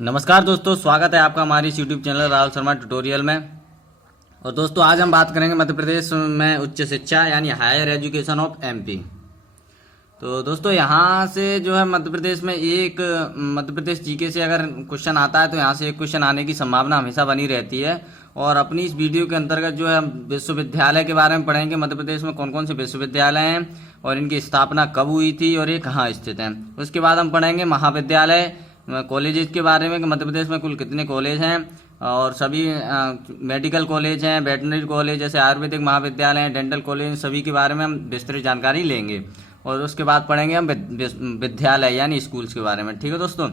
नमस्कार दोस्तों, स्वागत है आपका हमारी इस YouTube channel Rahul Sharma tutorial में। और दोस्तों आज हम बात करेंगे मध्य प्रदेश में उच्च शिक्षा यानी हायर एजुकेशन ऑफ एमपी। तो दोस्तों यहाँ से जो है मध्य प्रदेश में एक मध्य प्रदेश जीके से अगर क्वेश्चन आता है तो यहाँ से एक क्वेश्चन आने की संभावना हमेशा बनी रहती है। और अपनी इस वीडियो के अंतर्गत जो है हम विश्वविद्यालय के बारे में पढ़ेंगे। मध्य प्रदेश में कौन कौन से विश्वविद्यालय हैं और इनकी स्थापना कब हुई थी और ये कहाँ स्थित हैं। उसके बाद हम पढ़ेंगे महाविद्यालय कॉलेजेस के बारे में कि मध्य प्रदेश में कुल कितने कॉलेज हैं और सभी मेडिकल कॉलेज हैं, वेटनरी कॉलेज जैसे आयुर्वेदिक महाविद्यालय हैं, डेंटल कॉलेज, सभी के बारे में हम विस्तृत जानकारी लेंगे। और उसके बाद पढ़ेंगे हम विद्यालय यानी स्कूल्स के बारे में। ठीक है दोस्तों,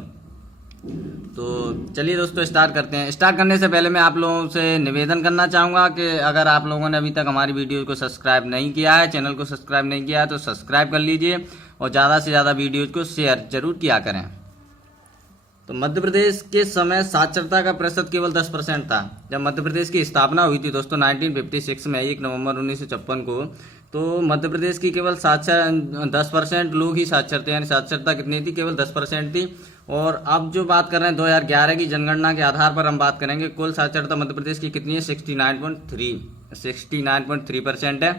तो चलिए दोस्तों स्टार्ट करते हैं। स्टार्ट करने से पहले मैं आप लोगों से निवेदन करना चाहूँगा कि अगर आप लोगों ने अभी तक हमारी वीडियो को सब्सक्राइब नहीं किया है, चैनल को सब्सक्राइब नहीं किया है तो सब्सक्राइब कर लीजिए और ज़्यादा से ज़्यादा वीडियोज़ को शेयर जरूर किया करें। तो मध्य प्रदेश के समय साक्षरता का प्रतिशत केवल 10% था। जब मध्य प्रदेश की स्थापना हुई थी दोस्तों 1956 में 1 नवंबर 1956 को, तो मध्य प्रदेश की केवल 10% लोग ही साक्षर थे, यानी साक्षरता कितनी थी, केवल 10% थी। और अब जो बात कर रहे हैं 2011 की जनगणना के आधार पर हम बात करेंगे, कुल साक्षरता मध्य प्रदेश की कितनी है, 69.3% है।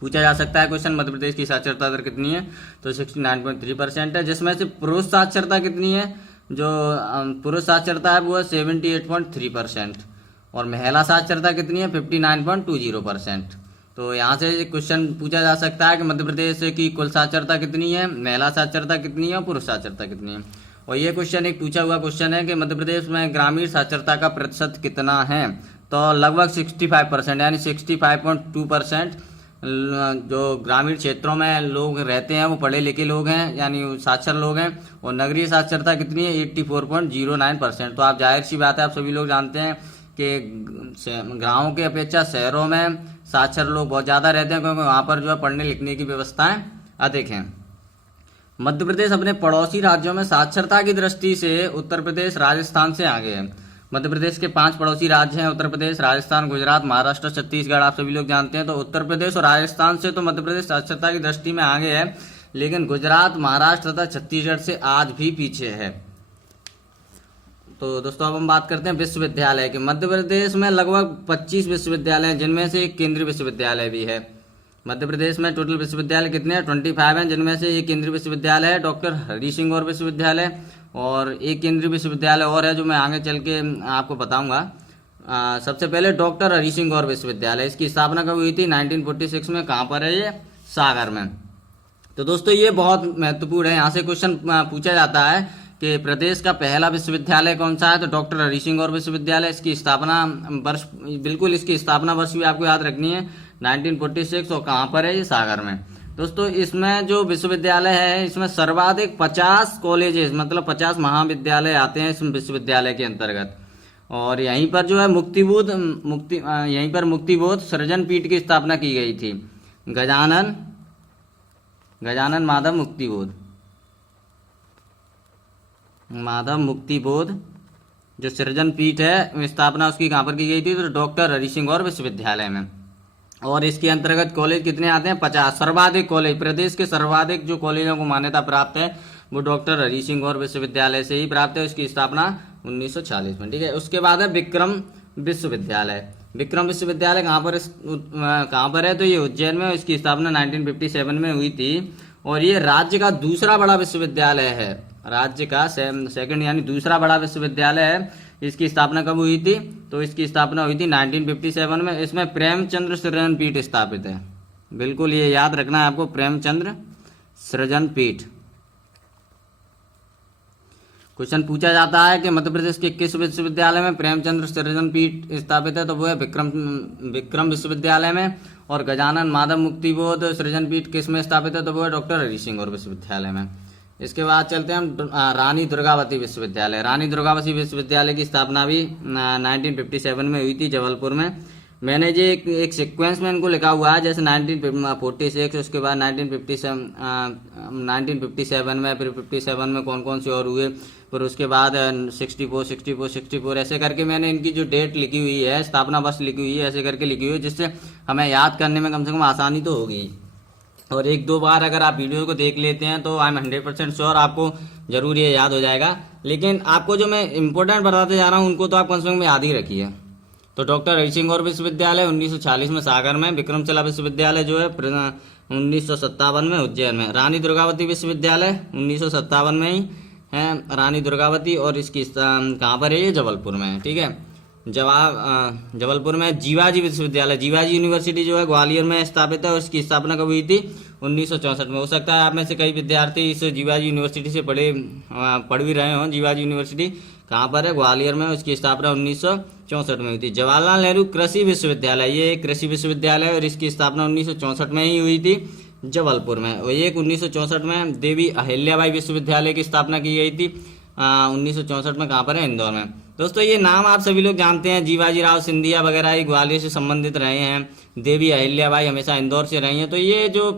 पूछा जा सकता है क्वेश्चन मध्य प्रदेश की साक्षरता दर कितनी है, तो 69.3% है। जिसमें से पुरुष साक्षरता कितनी है, जो पुरुष साक्षरता है वो है 78.3% और महिला साक्षरता कितनी है, 59.20%। तो यहाँ से क्वेश्चन पूछा जा सकता है कि मध्य प्रदेश की कुल साक्षरता कितनी है, महिला साक्षरता कितनी है और पुरुष साक्षरता कितनी है। और ये क्वेश्चन एक पूछा हुआ क्वेश्चन है कि मध्य प्रदेश में ग्रामीण साक्षरता का प्रतिशत कितना है, तो लगभग 65% यानी 65.2% जो ग्रामीण क्षेत्रों में लोग रहते हैं वो पढ़े लिखे लोग हैं यानी साक्षर लोग हैं। और नगरीय साक्षरता कितनी है, 84.09%। तो आप जाहिर सी बात है, आप सभी लोग जानते हैं कि गाँवों के अपेक्षा शहरों में साक्षर लोग बहुत ज़्यादा रहते हैं क्योंकि वहाँ पर जो है पढ़ने लिखने की व्यवस्थाएं अधिक हैं। मध्य प्रदेश अपने पड़ोसी राज्यों में साक्षरता की दृष्टि से उत्तर प्रदेश राजस्थान से आगे है। मध्य प्रदेश के 5 पड़ोसी राज्य हैं, उत्तर प्रदेश, राजस्थान, गुजरात, महाराष्ट्र, छत्तीसगढ़, आप सभी लोग जानते हैं। तो उत्तर प्रदेश और राजस्थान से तो मध्य प्रदेश साक्षरता की दृष्टि में आगे है, लेकिन गुजरात, महाराष्ट्र तथा छत्तीसगढ़ से आज भी पीछे है। तो दोस्तों अब हम बात करते हैं विश्वविद्यालय की। मध्य प्रदेश में लगभग 25 विश्वविद्यालय हैं, जिनमें से एक केंद्रीय विश्वविद्यालय भी है। मध्य प्रदेश में टोटल विश्वविद्यालय कितने हैं, 25 हैं, जिनमें से एक केंद्रीय विश्वविद्यालय है डॉक्टर हरि सिंह गौर विश्वविद्यालय, और एक केंद्रीय विश्वविद्यालय और है जो मैं आगे चल के आपको बताऊंगा। सबसे पहले डॉक्टर हरि सिंह गौर विश्वविद्यालय, इसकी स्थापना कब हुई थी, 1946 में। कहाँ पर है ये, सागर में। तो दोस्तों ये बहुत महत्वपूर्ण है, यहाँ से क्वेश्चन पूछा जाता है कि प्रदेश का पहला विश्वविद्यालय कौन सा है, तो डॉक्टर हरि सिंह गौर विश्वविद्यालय। इसकी स्थापना वर्ष, बिल्कुल इसकी स्थापना वर्ष भी आपको याद रखनी है, 1946। और कहाँ पर है ये, सागर में। दोस्तों इसमें जो विश्वविद्यालय है इसमें सर्वाधिक 50 कॉलेजेस मतलब 50 महाविद्यालय आते हैं इस विश्वविद्यालय के अंतर्गत। और यहीं पर जो है यहीं पर मुक्तिबोध सृजन पीठ की स्थापना की गई थी। गजानन माधव मुक्तिबोध जो सृजन पीठ है स्थापना उसकी कहाँ पर की गई थी, तो डॉक्टर हरि सिंह गौर विश्वविद्यालय में। और इसके अंतर्गत कॉलेज कितने आते हैं, 50। सर्वाधिक कॉलेज, प्रदेश के सर्वाधिक जो कॉलेजों को मान्यता प्राप्त है वो डॉक्टर हरि सिंह गौर विश्वविद्यालय से ही प्राप्त है। उसकी स्थापना 1940 में। ठीक है, उसके बाद है विक्रम विश्वविद्यालय। विक्रम विश्वविद्यालय कहाँ पर है, तो ये उज्जैन में। इसकी स्थापना 1957 में हुई थी। और ये राज्य का दूसरा बड़ा विश्वविद्यालय है, राज्य का सेकंड यानी दूसरा बड़ा विश्वविद्यालय है। इसकी स्थापना कब हुई थी, तो इसकी स्थापना हुई थी 1957 में। इसमें प्रेमचंद्र सृजन पीठ स्थापित है, बिल्कुल ये याद रखना है आपको, प्रेमचंद्र सृजन पीठ। क्वेश्चन पूछा जाता है कि मध्य प्रदेश के किस विश्वविद्यालय में प्रेमचंद्र सृजन पीठ स्थापित है, तो वो है विक्रम विश्वविद्यालय में। और गजानन माधव मुक्तिबोध सृजन पीठ किस में स्थापित है, तो वो है डॉक्टर हरि सिंह गौर विश्वविद्यालय में। इसके बाद चलते हैं हम रानी दुर्गावती विश्वविद्यालय। रानी दुर्गावती विश्वविद्यालय की स्थापना भी 1957 में हुई थी, जबलपुर में। मैंने जो एक सीक्वेंस में इनको लिखा हुआ है, जैसे 1946, उसके बाद 1957 में, फिर 57 में कौन कौन से और हुए, फिर उसके बाद 64 ऐसे करके मैंने इनकी जो डेट लिखी हुई है, स्थापना वर्ष लिखी हुई है, ऐसे करके लिखी हुई है, जिससे हमें याद करने में कम से कम आसानी तो होगी। और एक दो बार अगर आप वीडियो को देख लेते हैं तो आई एम 100% श्योर आपको जरूर ये याद हो जाएगा। लेकिन आपको जो मैं इंपॉर्टेंट बताते जा रहा हूँ उनको तो आप कम से कम याद ही रखिए। तो डॉक्टर हरिसिंह गौर विश्वविद्यालय 1946 में सागर में, विक्रमशिला विश्वविद्यालय जो है 1957 में उज्जैन में, रानी दुर्गावती विश्वविद्यालय 1957 में ही है रानी दुर्गावती, और इसकी कहाँ पर है ये, जबलपुर में है। ठीक है, जबलपुर में जीवाजी विश्वविद्यालय, जीवाजी यूनिवर्सिटी जो है ग्वालियर में स्थापित है, और इसकी स्थापना कब हुई थी, 1964 में। हो सकता है आप में से कई विद्यार्थी इस जीवाजी यूनिवर्सिटी से पढ़ भी रहे हों। जीवाजी यूनिवर्सिटी कहाँ पर है, ग्वालियर में, उसकी स्थापना 1964 में हुई थी। जवाहरलाल नेहरू कृषि विश्वविद्यालय, ये एक कृषि विश्वविद्यालय है और इसकी स्थापना 1964 में ही हुई थी, जबलपुर में। और एक 1964 में देवी अहिल्याबाई विश्वविद्यालय की स्थापना की गई थी 1964 में, कहाँ पर है, इंदौर में। दोस्तों ये नाम आप सभी लोग जानते हैं, जीवाजी राव सिंधिया वगैरह ये ग्वालियर से संबंधित रहे हैं, देवी अहिल्याबाई हमेशा इंदौर से रही हैं। तो ये जो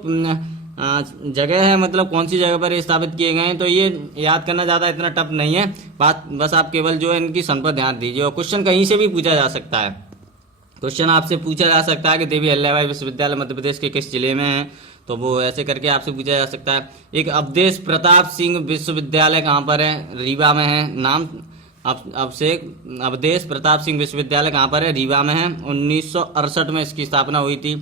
जगह है, मतलब कौन सी जगह पर ये स्थापित किए गए हैं, तो ये याद करना ज़्यादा इतना टफ नहीं है, बात बस आप केवल जो है इनकी सन पर ध्यान दीजिए। और क्वेश्चन कहीं से भी पूछा जा सकता है, क्वेश्चन आपसे पूछा जा सकता है कि देवी अहिल्याबाई विश्वविद्यालय मध्य प्रदेश के किस जिले में है, तो वो ऐसे करके आपसे पूछा जा सकता है। एक अवधेश प्रताप सिंह विश्वविद्यालय कहाँ पर है, रीवा में है, नाम अब से अवधेश प्रताप सिंह विश्वविद्यालय कहाँ पर है, रीवा में है, 1968 में इसकी स्थापना हुई थी।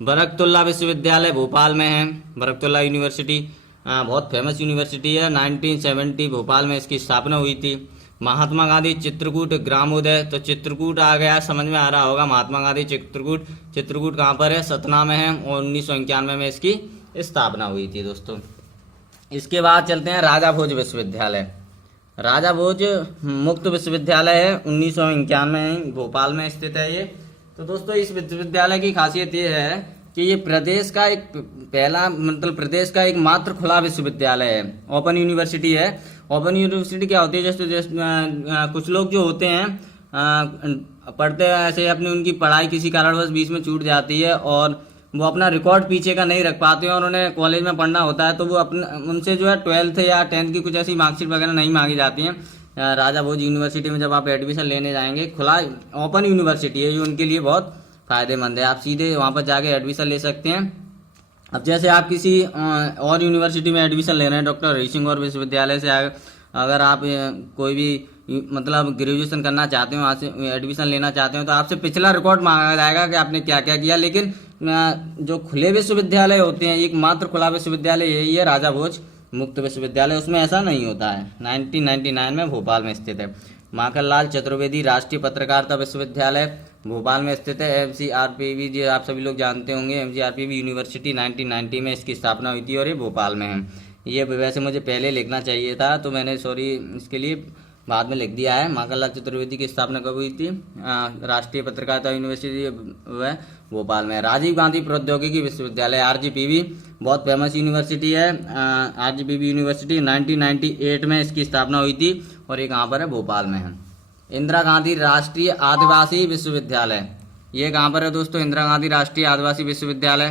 बरकतुल्ला विश्वविद्यालय भोपाल में है, बरकतुल्ला यूनिवर्सिटी बहुत फेमस यूनिवर्सिटी है, 1970 भोपाल में इसकी स्थापना हुई थी। महात्मा गांधी चित्रकूट ग्रामोदय, तो चित्रकूट आ गया, समझ में आ रहा होगा, महात्मा गांधी चित्रकूट कहाँ पर है, सतना में है, और 1991 में इसकी स्थापना हुई थी दोस्तों। इसके बाद चलते हैं राजा भोज विश्वविद्यालय। राजा भोज मुक्त विश्वविद्यालय है, 1991 में भोपाल में स्थित है ये। तो दोस्तों इस विश्वविद्यालय की खासियत ये है कि ये प्रदेश का एक पहला, मतलब प्रदेश का एक मात्र खुला विश्वविद्यालय है, ओपन यूनिवर्सिटी है। ओपन यूनिवर्सिटी क्या होती है, जैसे कुछ लोग जो होते हैं पढ़ते हैं ऐसे अपनी उनकी पढ़ाई किसी कारणवश बीच में छूट जाती है और वो अपना रिकॉर्ड पीछे का नहीं रख पाते हैं और उन्हें कॉलेज में पढ़ना होता है, तो वो अपने उनसे जो है 12th या 10th की कुछ ऐसी मार्कशीट वगैरह नहीं मांगी जाती हैं। राजा भोज यूनिवर्सिटी में जब आप एडमिशन लेने जाएंगे, खुला ओपन यूनिवर्सिटी है, ये उनके लिए बहुत फ़ायदेमंद है, आप सीधे वहाँ पर जाके एडमिशन ले सकते हैं। अब जैसे आप किसी और यूनिवर्सिटी में एडमिशन ले रहे हैं, डॉक्टर हरिसिंह गौर विश्वविद्यालय से अगर आप कोई भी मतलब ग्रेजुएशन करना चाहते हो, वहाँ से एडमिशन लेना चाहते हो, तो आपसे पिछला रिकॉर्ड मांगा जाएगा कि आपने क्या क्या किया। लेकिन जो खुले विश्वविद्यालय होते हैं, एक मात्र खुला विश्वविद्यालय यही है राजा भोज मुक्त विश्वविद्यालय, उसमें ऐसा नहीं होता है। 1999 में भोपाल में स्थित है। माखनलाल चतुर्वेदी राष्ट्रीय पत्रकारिता विश्वविद्यालय भोपाल में स्थित है। MCRPV जो आप सभी लोग जानते होंगे, MCRPV यूनिवर्सिटी 1990 में इसकी स्थापना हुई थी और ये भोपाल में है। ये वैसे मुझे पहले लिखना चाहिए था, तो मैंने सॉरी इसके लिए बाद में लिख दिया है। माखनलाल चतुर्वेदी की स्थापना कब हुई थी, राष्ट्रीय पत्रकारिता यूनिवर्सिटी वह भोपाल में। राजीव गांधी प्रौद्योगिकी विश्वविद्यालय RGPV बहुत फेमस यूनिवर्सिटी है। RGPV यूनिवर्सिटी 1998 में इसकी स्थापना हुई थी और ये कहाँ पर है, भोपाल में है। इंदिरा गांधी राष्ट्रीय आदिवासी विश्वविद्यालय, ये कहाँ पर है दोस्तों, इंदिरा गांधी राष्ट्रीय आदिवासी विश्वविद्यालय।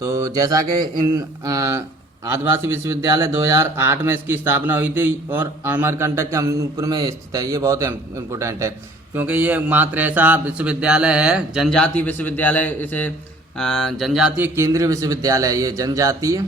तो जैसा कि इन आदिवासी विश्वविद्यालय 2008 में इसकी स्थापना हुई थी और अमरकंटक के अनूपपुर में स्थित है। ये बहुत इम्पोर्टेंट है क्योंकि ये मात्र ऐसा विश्वविद्यालय है, जनजातीय विश्वविद्यालय, इसे जनजातीय केंद्रीय विश्वविद्यालय है, ये जनजातीय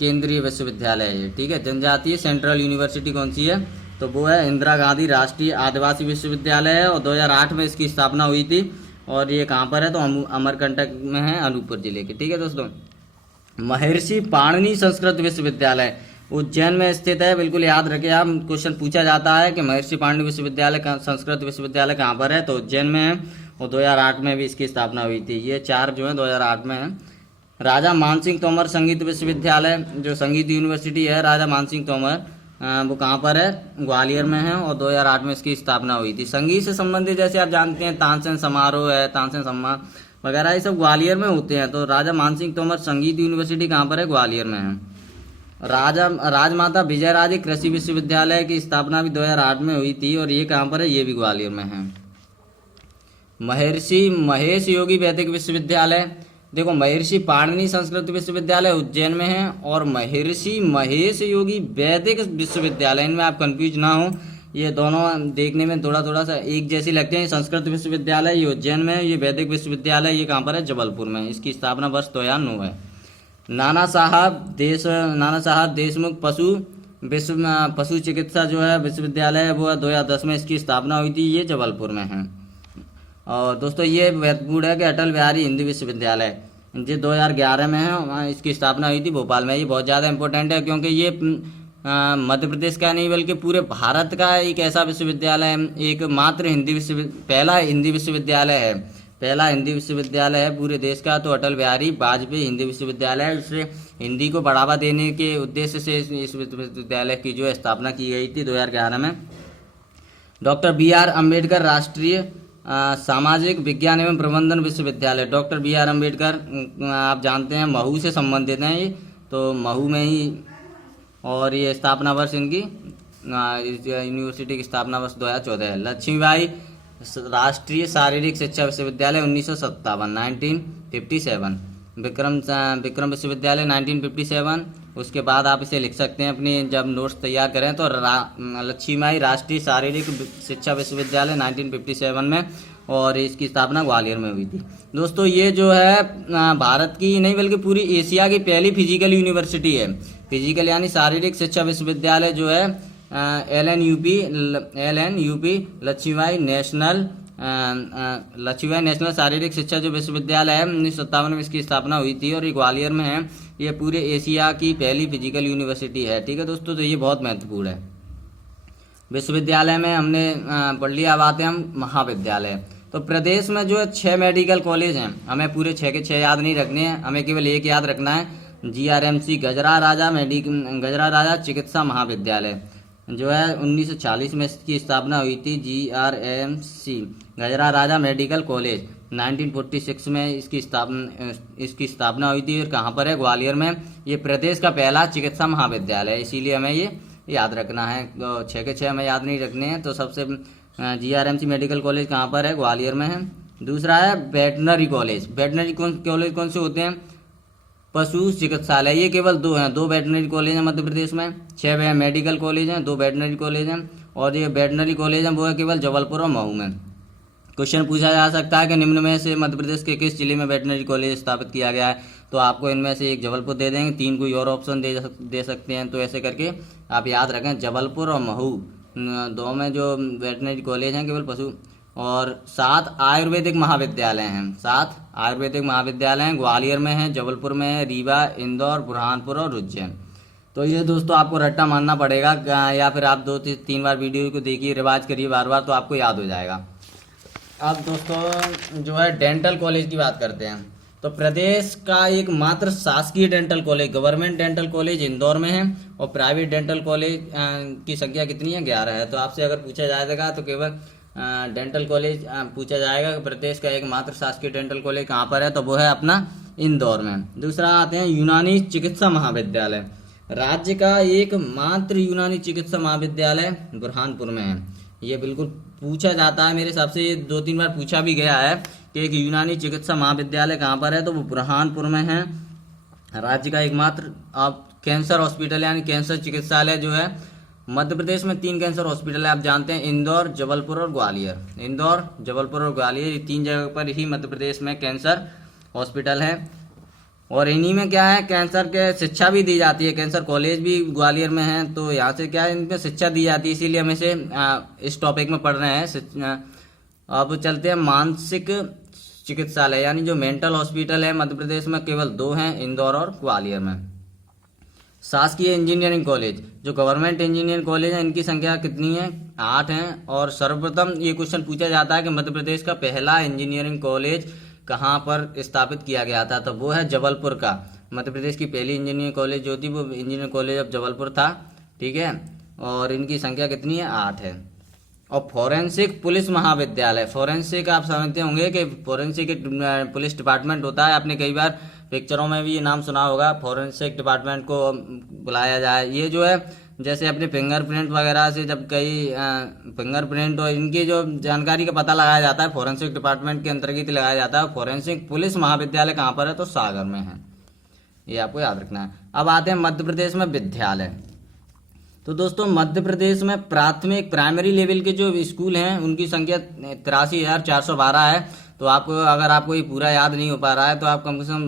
केंद्रीय विश्वविद्यालय है ये, ठीक है। जनजातीय सेंट्रल यूनिवर्सिटी कौन सी है, तो वो है इंदिरा गांधी राष्ट्रीय आदिवासी विश्वविद्यालय है और 2008 में इसकी स्थापना हुई थी और ये कहाँ पर है, तो अमरकंटक में है, अनूपपुर जिले के, ठीक है दोस्तों। महर्षि पाणिनि संस्कृत विश्वविद्यालय उज्जैन में स्थित है, बिल्कुल याद रखें आप, क्वेश्चन पूछा जाता है कि महर्षि पाणिनि विश्वविद्यालय का संस्कृत विश्वविद्यालय कहाँ पर है, तो उज्जैन में है और 2008 में भी इसकी स्थापना हुई थी। ये चार जो है 2008 में है। राजा मानसिंह तोमर संगीत विश्वविद्यालय, जो संगीत यूनिवर्सिटी है राजा मानसिंह तोमर, वो कहाँ पर है, ग्वालियर में है और 2008 में इसकी स्थापना हुई थी। संगीत से संबंधित जैसे आप जानते हैं तानसेन समारोह है, तानसेन सम्मान वगैरह, ये सब ग्वालियर में होते हैं। तो राजा मानसिंह तोमर संगीत यूनिवर्सिटी कहाँ पर है, ग्वालियर में है। राजमाता विजयराजे कृषि विश्वविद्यालय की स्थापना भी 2008 में हुई थी और ये कहाँ पर है, ये भी ग्वालियर में है। महर्षि महेश योगी वैदिक विश्वविद्यालय, देखो महर्षि पाणिनि संस्कृत विश्वविद्यालय उज्जैन में है और महर्षि महेश योगी वैदिक विश्वविद्यालय, इनमें आप कंफ्यूज ना हो, ये दोनों देखने में थोड़ा थोड़ा सा एक जैसी लगते हैं। संस्कृत विश्वविद्यालय ये उज्जैन में है, ये वैदिक विश्वविद्यालय ये कहाँ पर है, जबलपुर में। इसकी स्थापना वर्ष 2009 है। नाना साहब देशमुख पशु चिकित्सा जो है विश्वविद्यालय है, वो 2010 में इसकी स्थापना हुई थी, ये जबलपुर में है। और दोस्तों ये महत्वपूर्ण है कि अटल बिहारी हिंदी विश्वविद्यालय ये 2011 में है, वहाँ इसकी स्थापना हुई थी भोपाल में। ये बहुत ज़्यादा इंपॉर्टेंट है क्योंकि ये मध्य प्रदेश का नहीं बल्कि पूरे भारत का एक ऐसा विश्वविद्यालय है, एक मात्र पहला हिंदी विश्वविद्यालय है पूरे देश का, तो अटल बिहारी वाजपेयी हिंदी विश्वविद्यालय है। इससे हिंदी को बढ़ावा देने के उद्देश्य से इस विश्वविद्यालय की जो है स्थापना की गई थी 2011 में। डॉक्टर BR अम्बेडकर राष्ट्रीय सामाजिक विज्ञान एवं प्रबंधन विश्वविद्यालय, डॉक्टर BR अम्बेडकर आप जानते हैं महू से संबंधित हैं ये, तो महू में ही। और ये स्थापना वर्ष इनकी यूनिवर्सिटी की स्थापना वर्ष 2014 है। लक्ष्मीबाई राष्ट्रीय शारीरिक शिक्षा विश्वविद्यालय 1957 विक्रम विश्वविद्यालय 1957। उसके बाद आप इसे लिख सकते हैं अपनी जब नोट्स तैयार करें तो लक्ष्मीबाई राष्ट्रीय शारीरिक शिक्षा विश्वविद्यालय 1957 में, और इसकी स्थापना ग्वालियर में हुई थी। दोस्तों ये जो है भारत की नहीं बल्कि पूरी एशिया की पहली फिजिकल यूनिवर्सिटी है। फिजिकल यानी शारीरिक शिक्षा विश्वविद्यालय जो है LNUP लक्ष्मीबाई नेशनल शारीरिक शिक्षा जो विश्वविद्यालय है 1957 में इसकी स्थापना हुई थी, और ये ग्वालियर में है। ये पूरे एशिया की पहली फिजिकल यूनिवर्सिटी है। ठीक है दोस्तों, तो ये बहुत महत्वपूर्ण है। विश्वविद्यालय में हमने पढ़ लिया। अब आते हैं हम महाविद्यालय। तो प्रदेश में जो है 6 मेडिकल कॉलेज हैं, हमें पूरे 6 के 6 याद नहीं रखने हैं, हमें केवल एक याद रखना है, GRMC गजरा राजा चिकित्सा महाविद्यालय जो है 1940 में इसकी स्थापना हुई थी। GRMC गजरा राजा मेडिकल कॉलेज 1946 में इसकी स्थापना हुई थी, और कहाँ पर है, ग्वालियर में। ये प्रदेश का पहला चिकित्सा महाविद्यालय है, इसीलिए हमें ये याद रखना है। तो 6 के 6 हमें याद नहीं रखने हैं। तो सबसे GRMC मेडिकल कॉलेज कहाँ पर है, ग्वालियर में है। दूसरा है वेटनरी कॉलेज। वेटनरी कॉलेज कौन से होते हैं, पशु चिकित्सालय, ये केवल 2 हैं। 2 वेटनरी कॉलेज हैं मध्य प्रदेश में। 6 मेडिकल कॉलेज हैं, 2 वेटनरी कॉलेज हैं, और ये वेटनरी कॉलेज हैं वो है केवल जबलपुर और महू में। क्वेश्चन पूछा जा सकता है कि निम्न में से मध्य प्रदेश के किस जिले में वेटनरी कॉलेज स्थापित किया गया है, तो आपको इनमें से एक जबलपुर दे देंगे, 3 कोई और ऑप्शन दे सकते हैं। तो ऐसे करके आप याद रखें, जबलपुर और महू 2 में जो वेटनरी कॉलेज हैं केवल पशु। और 7 आयुर्वेदिक महाविद्यालय हैं, 7 आयुर्वेदिक महाविद्यालय हैं, ग्वालियर में है, जबलपुर में है, रीवा, इंदौर, बुरहानपुर और उज्जैन। तो ये दोस्तों आपको रट्टा मारना पड़ेगा, या फिर आप 2-3 बार वीडियो को देखिए, रिवाइज करिए बार बार, तो आपको याद हो जाएगा। अब दोस्तों जो है डेंटल कॉलेज की बात करते हैं। तो प्रदेश का एक मात्र शासकीय dental college, government dental college Indore में है, और प्राइवेट डेंटल कॉलेज की संख्या कितनी है, 11 है। तो आपसे अगर पूछा जाएगा तो केवल डेंटल कॉलेज पूछा जाएगा कि प्रदेश का एक मात्र शासकीय डेंटल कॉलेज कहाँ पर है, तो वो है अपना इंदौर में। दूसरा आते हैं यूनानी चिकित्सा महाविद्यालय। राज्य का एक मात्र यूनानी चिकित्सा महाविद्यालय बुरहानपुर में है। ये बिल्कुल पूछा जाता है, मेरे हिसाब से ये 2-3 बार पूछा भी गया है कि एक यूनानी चिकित्सा महाविद्यालय कहाँ पर है, तो वो बुरहानपुर में है। राज्य का एकमात्र अब कैंसर हॉस्पिटल यानी कैंसर चिकित्सालय जो है मध्य प्रदेश में 3 कैंसर हॉस्पिटल है, आप जानते हैं, इंदौर, जबलपुर और ग्वालियर। इंदौर, जबलपुर और ग्वालियर ये 3 जगह पर ही मध्य प्रदेश में कैंसर हॉस्पिटल है। और इन्हीं में क्या है, कैंसर के शिक्षा भी दी जाती है, कैंसर कॉलेज भी ग्वालियर में है। तो यहाँ से क्या है, इनमें शिक्षा दी जाती है, इसीलिए हम इसे इस टॉपिक में पढ़ रहे हैं। अब चलते हैं मानसिक चिकित्सालय यानी जो मेंटल हॉस्पिटल है मध्य प्रदेश में केवल 2 हैं, इंदौर और ग्वालियर में। शासकीय इंजीनियरिंग कॉलेज जो गवर्नमेंट इंजीनियरिंग कॉलेज है, इनकी संख्या कितनी है, 8 हैं। और सर्वप्रथम ये क्वेश्चन पूछा जाता है कि मध्य प्रदेश का पहला इंजीनियरिंग कॉलेज कहाँ पर स्थापित किया गया था, तो वो है जबलपुर का। मध्य प्रदेश की पहली इंजीनियरिंग कॉलेज जो थी वो इंजीनियरिंग कॉलेज ऑफ जबलपुर था। ठीक है, और इनकी संख्या कितनी है, 8 है। और फॉरेंसिक पुलिस महाविद्यालय, फॉरेंसिक आप समझते होंगे कि फॉरेंसिक पुलिस डिपार्टमेंट होता है, आपने कई बार पिक्चरों में भी ये नाम सुना होगा, फॉरेंसिक डिपार्टमेंट को बुलाया जाए। ये जो है जैसे अपने फिंगरप्रिंट वगैरह से जब कई फिंगरप्रिंट और इनकी जो जानकारी का पता लगाया जाता है फॉरेंसिक डिपार्टमेंट के अंतर्गत लगाया जाता है। फॉरेंसिक पुलिस महाविद्यालय कहाँ पर है, तो सागर में है, ये आपको याद रखना है। अब आते हैं मध्य प्रदेश में विद्यालय। तो दोस्तों मध्य प्रदेश में प्राथमिक प्राइमरी लेवल के जो स्कूल हैं उनकी संख्या 83,412 है। तो आपको अगर आपको ये पूरा याद नहीं हो पा रहा है तो आप कम से कम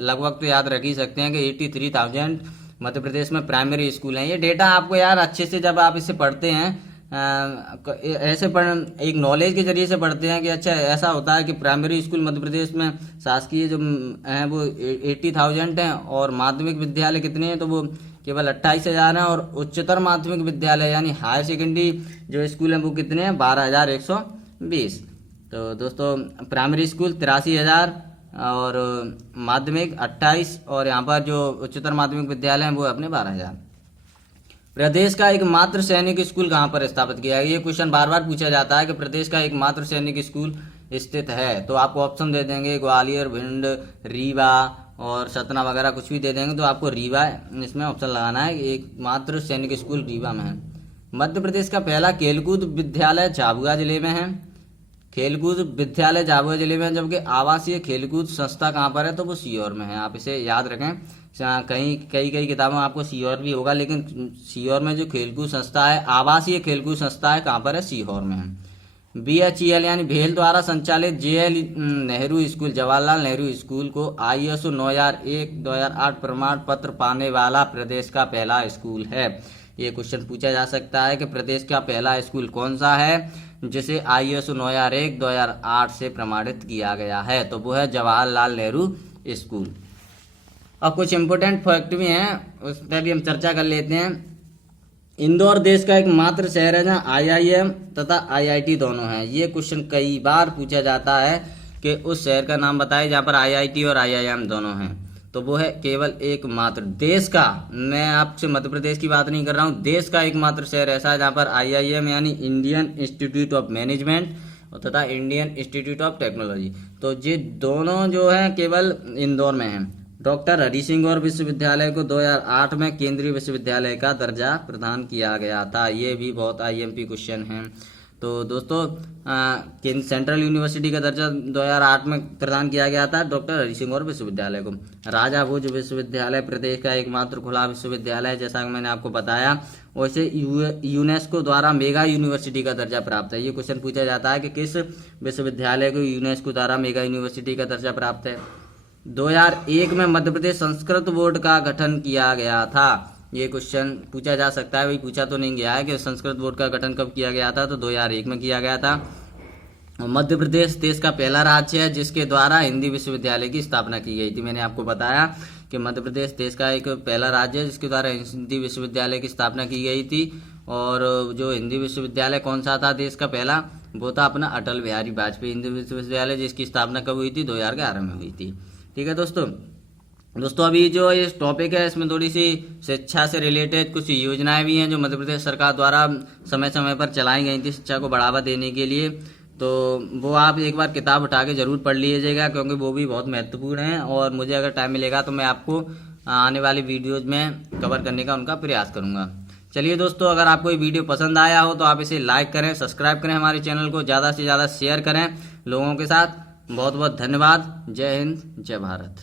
लगभग तो याद रख ही सकते हैं कि 83,000 मध्य प्रदेश में प्राइमरी स्कूल हैं। ये डेटा आपको यार अच्छे से जब आप इसे पढ़ते हैं ऐसे पढ़ एक नॉलेज के जरिए से पढ़ते हैं कि अच्छा ऐसा होता है कि प्राइमरी स्कूल मध्य प्रदेश में शासकीय जो हैं वो 80,000 हैं और माध्यमिक विद्यालय कितने हैं तो वो केवल 28,000 हैं और उच्चतर माध्यमिक विद्यालय यानी हायर सेकेंडरी जो स्कूल हैं वो कितने हैं 12,120। तो दोस्तों प्राइमरी स्कूल 83,000 और माध्यमिक 28 और यहाँ पर जो उच्चतर माध्यमिक विद्यालय हैं वो अपने 12,000। प्रदेश का एकमात्र सैनिक स्कूल कहाँ पर स्थापित किया है? ये क्वेश्चन बार बार पूछा जाता है कि प्रदेश का एकमात्र सैनिक स्कूल स्थित है। तो आपको ऑप्शन दे देंगे ग्वालियर, भिंड, रीवा और सतना वगैरह कुछ भी दे देंगे। तो आपको रीवा इसमें ऑप्शन लगाना है। एकमात्र सैनिक स्कूल रीवा में है। मध्य प्रदेश का पहला खेलकूद विद्यालय झाबुआ जिले में है। खेलकूद विद्यालय झाबुआ जिले में, जबकि आवासीय खेलकूद संस्था कहाँ पर है तो वो सीहोर में है। आप इसे याद रखें। कई किताबों में आपको सीहोर भी होगा, लेकिन सीहोर में जो खेलकूद संस्था है, आवासीय खेलकूद संस्था है, कहाँ पर है? सीहोर में है। BHEL यानी भेल द्वारा संचालित JL Nehru school, Jawaharlal Nehru school को ISO 9001-2008 प्रमाण पत्र पाने वाला प्रदेश का पहला स्कूल है। ये क्वेश्चन पूछा जा सकता है कि प्रदेश का पहला स्कूल कौन सा है जिसे ISO 9001-2008 से प्रमाणित किया गया है? तो वो है जवाहरलाल नेहरू स्कूल। अब कुछ इंपोर्टेंट फैक्ट भी हैं, उस पर भी हम चर्चा कर लेते हैं। इंदौर देश का एकमात्र शहर है जहाँ IIM तथा IIT दोनों हैं। ये क्वेश्चन कई बार पूछा जाता है कि उस शहर का नाम बताइए जहाँ पर IIT और IIM दोनों हैं। तो वो है केवल एकमात्र देश का, मैं आपसे मध्य प्रदेश की बात नहीं कर रहा हूँ, देश का एकमात्र शहर ऐसा है जहाँ पर IIM यानी इंडियन इंस्टीट्यूट ऑफ मैनेजमेंट तथा इंडियन इंस्टीट्यूट ऑफ टेक्नोलॉजी, तो ये दोनों जो हैं केवल इंदौर में हैं। डॉक्टर हरि सिंह और विश्वविद्यालय को 2008 में केंद्रीय विश्वविद्यालय का दर्जा प्रदान किया गया था। ये भी बहुत IMP क्वेश्चन है। तो दोस्तों सेंट्रल यूनिवर्सिटी का दर्जा 2008 में प्रदान किया गया था डॉक्टर हरि सिंह और विश्वविद्यालय को। राजा भोज विश्वविद्यालय प्रदेश का एकमात्र खुला विश्वविद्यालय, जैसा कि मैंने आपको बताया। वैसे यूनेस्को द्वारा मेगा यूनिवर्सिटी का दर्जा प्राप्त है। ये क्वेश्चन पूछा जाता है कि किस विश्वविद्यालय को यूनेस्को द्वारा मेगा यूनिवर्सिटी का दर्जा प्राप्त है? 2001 में मध्य प्रदेश संस्कृत बोर्ड का गठन किया गया था। ये क्वेश्चन पूछा जा सकता है, वही पूछा तो नहीं गया है कि संस्कृत बोर्ड का गठन कब किया गया था, तो 2001 में किया गया था। मध्य प्रदेश देश का पहला राज्य है जिसके द्वारा हिंदी विश्वविद्यालय की स्थापना की गई थी। मैंने आपको बताया कि मध्य प्रदेश देश का एक पहला राज्य है जिसके द्वारा हिंदी विश्वविद्यालय की स्थापना की गई थी। और जो हिंदी विश्वविद्यालय कौन सा था देश का पहला, वो था अपना अटल बिहारी वाजपेयी हिंदी विश्वविद्यालय, जिसकी स्थापना कब हुई थी? 2011 में हुई थी। ठीक है दोस्तों अभी जो ये टॉपिक है इसमें थोड़ी सी शिक्षा से रिलेटेड कुछ योजनाएं भी हैं जो मध्य प्रदेश सरकार द्वारा समय समय पर चलाई गई थी शिक्षा को बढ़ावा देने के लिए। तो वो आप एक बार किताब उठा के ज़रूर पढ़ लीजिएगा, क्योंकि वो भी बहुत महत्वपूर्ण है और मुझे अगर टाइम मिलेगा तो मैं आपको आने वाली वीडियोज़ में कवर करने का उनका प्रयास करूँगा। चलिए दोस्तों, अगर आपको ये वीडियो पसंद आया हो तो आप इसे लाइक करें, सब्सक्राइब करें, हमारे चैनल को ज़्यादा से ज़्यादा शेयर करें लोगों के साथ। बहुत बहुत धन्यवाद। जय हिंद, जय भारत।